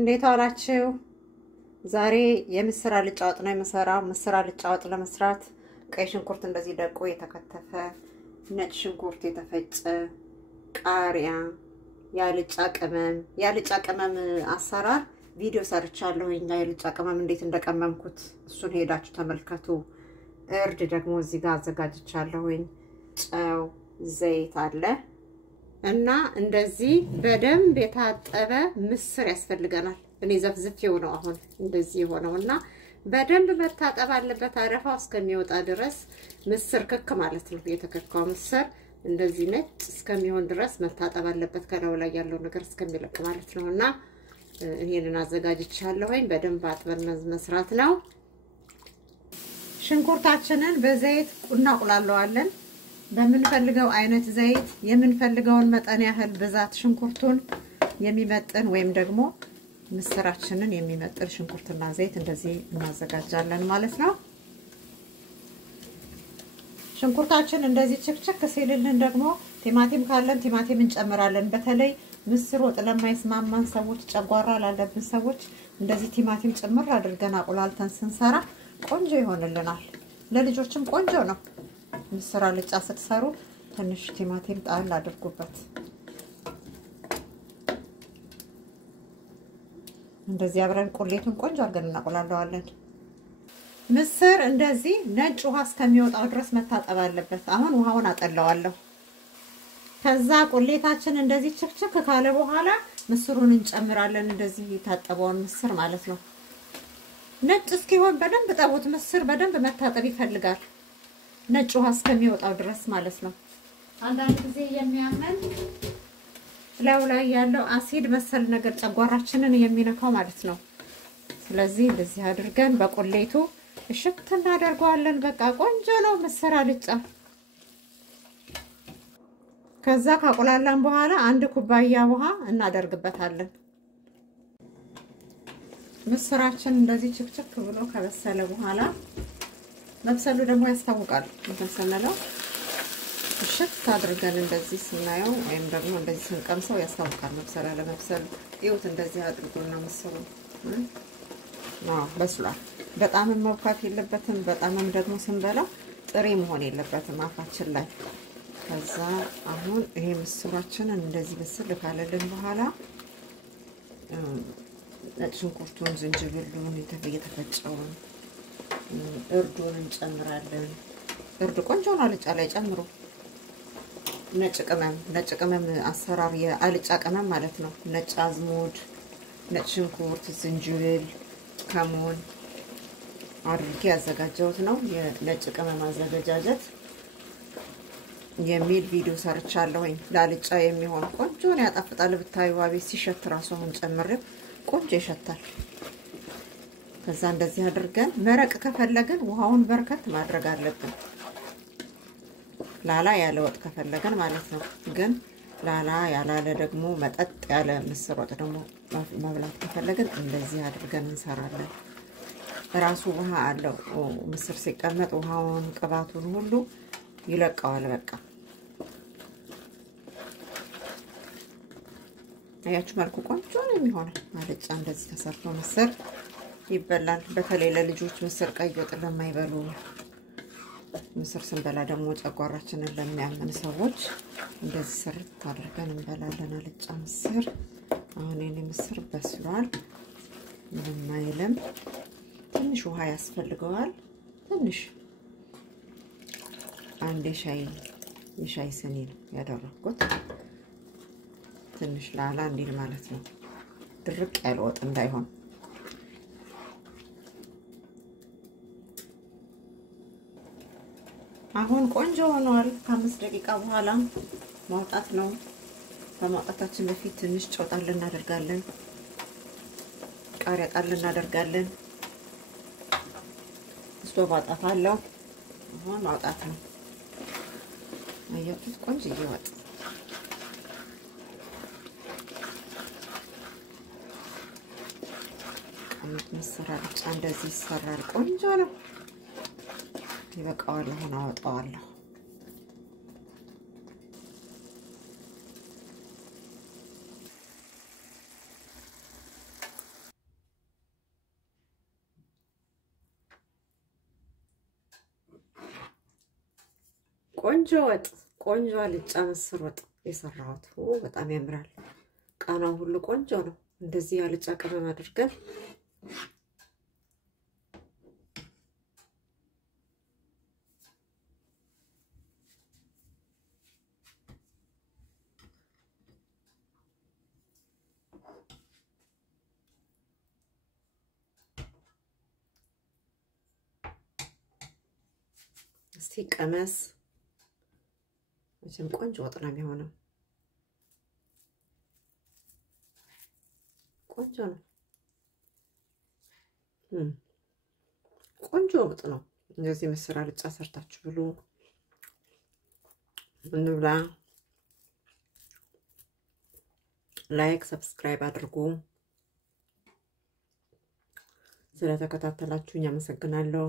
እንዴት ዋላችሁ? ዛሬ የምስር አልጫ ወጥ ነው የምሰራው። ምስር አልጫ ወጥ ለመስራት ቀይ ሽንኩርት እንደዚህ ደቆ የተከተፈ፣ ነጭ ሽንኩርት የተፈጨ፣ ቃሪያ፣ የአልጫ ቅመም አሰራር ቪዲዮ ሰርቻለሁ። የአልጫ ቅመም እንዴት እንደቀመምኩት እሱን ሄዳችሁ ተመልከቱ። እርድ ደግሞ እዚህ ጋር አዘጋጅቻለሁ። ጨው፣ ዘይት አለ እና እንደዚህ በደንብ የታጠበ ምስር ያስፈልገናል። እኔ ዘፍዝፌው ነው አሁን እንደዚህ ሆነውና በደንብ መታጠብ አለበት አረፋው እስከሚወጣ ድረስ። ምስር ክክ ማለት ነው። የተከካው ምስር እንደዚህ ነጭ እስከሚሆን ድረስ መታጠብ አለበት ከላዩ ላይ ያለው ነገር እስከሚለቅ ማለት ነውና ይሄንን አዘጋጅቻለሁ። በደንብ አጥበን መስራት ነው። ሽንኩርታችንን በዘይት እናቁላለዋለን። በምንፈልገው አይነት ዘይት የምንፈልገውን መጠን ያህል ብዛት ሽንኩርቱን የሚመጥን ወይም ደግሞ ምስራችንን የሚመጥን ሽንኩርትና ዘይት እንደዚህ እናዘጋጃለን ማለት ነው። ሽንኩርታችን እንደዚህ ችክችክ ሲልልን ደግሞ ቲማቲም ካለን ቲማቲም እንጨምራለን። በተለይ ምስር ወጥ ለማይስማማን ሰዎች፣ ጨጓራ ላለብን ሰዎች እንደዚህ ቲማቲም ጭምር አድርገን አቁላልተን ስንሰራ ቆንጆ ይሆንልናል። ለልጆችም ቆንጆ ነው። ምስር አልጫ ስትሰሩ ትንሽ ቲማቲም ጣል አድርጉበት። እንደዚህ አብረን ቁሌቱን ቆንጆ አድርገን እናቁላለዋለን። ምስር እንደዚህ ነጭ ውሃ እስከሚወጣው ድረስ መታጠብ አለበት። አሁን ውሃውን አጠለዋለሁ። ከዛ ቁሌታችን እንደዚህ ችክችክ ካለ በኋላ ምስሩን እንጨምራለን። እንደዚህ የታጠበውን ምስር ማለት ነው። ነጭ እስኪሆን በደንብ ጠቡት። ምስር በደንብ መታጠብ ይፈልጋል። ነጭ ውሃ እስከሚወጣው ድረስ ማለት ነው። አንዳንድ ጊዜ የሚያመን ላዩ ላይ ያለው አሲድ መሰል ነገር ጨጓራችንን የሚነካው ማለት ነው። ስለዚህ እንደዚህ አድርገን በቁሌቱ እሽት እናደርገዋለን። በቃ ቆንጆ ነው ምስር አልጫ። ከዛ ካቆላላን በኋላ 1 ኩባያ ውሃ እናደርግበታለን። ምስራችን እንደዚህ ችክችክ ብሎ ከበሰለ በኋላ መብሰሉ ደግሞ ያስታውቃል። መብሰለው እሽት አድርገን እንደዚህ ስናየው ወይም ደግሞ እንደዚህ ስንቀምሰው ያስታውቃል መብሰል አለመብሰል። ይሁት እንደዚህ አድርጎና ምስሩ በስሏል። በጣም መብካት የለበትም፣ በጣምም ደግሞ ስንበላ ጥሬ መሆን የለበትም አፋችን ላይ። ከዛ አሁን ይሄ ምስራችንን እንደዚህ በስል ካለልን በኋላ ነጭ ሽንኩርቱን፣ ዝንጅብሉን፣ የተፈጨውን እርዱን እንጨምራለን። እርዱ ቆንጆ ነው አልጫ ላይ ጨምሩ። ነጭ ቅመም አሰራር የአልጫ ቅመም ማለት ነው። ነጭ አዝሙድ፣ ነጭ ሽንኩርት፣ ዝንጅብል፣ ከሙን አድርጌ ያዘጋጀሁት ነው። የነጭ ቅመም አዘገጃጀት የሚል ቪዲዮ ሰርቻለሁ። ለአልጫ የሚሆን ቆንጆ ነው፣ ያጣፍጣል። ብታዩ አቤት ሲሸት ራሱ አሁን ጨምሬው ቆንጆ ይሸታል። ከዛ እንደዚህ አድርገን መረቅ ከፈለግን ውሃውን በርከት ማድረግ አለብን። ላላ ያለ ወጥ ከፈለግን ማለት ነው። ግን ላላ ያላለ ደግሞ መጠጥ ያለ ምስር ወጥ ደግሞ መብላት ከፈለግን እንደዚህ አድርገን እንሰራለን። ራሱ ውሃ አለው ምስር ሲቀመጥ ውሃውን ቅባቱን ሁሉ ይለቀዋል። በቃ አያችሁ መልኩ ቆንጆ ነው የሚሆነው። አልጫ እንደዚህ ተሰርቶ ምስር ይበላል። በተለይ ለልጆች ምስር ቀይ ወጥ ለማይበሉ፣ ምስር ስንበላ ደግሞ ጨጓራችንን ለሚያመን ሰዎች እንደዚህ ሰርት አድርገን እንበላለን አልጫ ምስር። አሁን የኔ ምስር በስሏል፣ ምንም አይልም። ትንሽ ውሃ ያስፈልገዋል። ትንሽ አንድ የሻይ ስኒ ነው ያደረኩት። ትንሽ ላላ እንዲል ማለት ነው፣ ድርቅ ያለ ወጥ እንዳይሆን። አሁን ቆንጆ ሆኗል። ከ5 ደቂቃ በኋላ ማውጣት ነው። ከማውጣታችን በፊት ትንሽ ጨው ጣል እናደርጋለን፣ ቃሪያ ጣል እናደርጋለን። ስቶቭ አጠፋለሁ። አሁን ማውጣት ነው። አያችሁት? ቆንጆ ይወጥ ምስር አልጫ እንደዚህ ይሰራል። ቆንጆ ነው። ይበቃዋል። አሁን አወጣዋለሁ። ቆንጆ ወጥ ቆንጆ አልጫ ምስር ወጥ የሰራሁት በጣም ያምራል። ቃናው ሁሉ ቆንጆ ነው። እንደዚህ አልጫ ቅመም አድርገን እስቲ ቀመስ። መቼም ቆንጆ ወጥ ነው የሚሆነው። ቆንጆ ነው። ቆንጆ ወጥ ነው። እንደዚህ ምስር አልጫ ሰርታችሁ ብሉ። እንብላ። ላይክ ሰብስክራይብ አድርጉ። ስለተከታተላችሁኝ አመሰግናለሁ።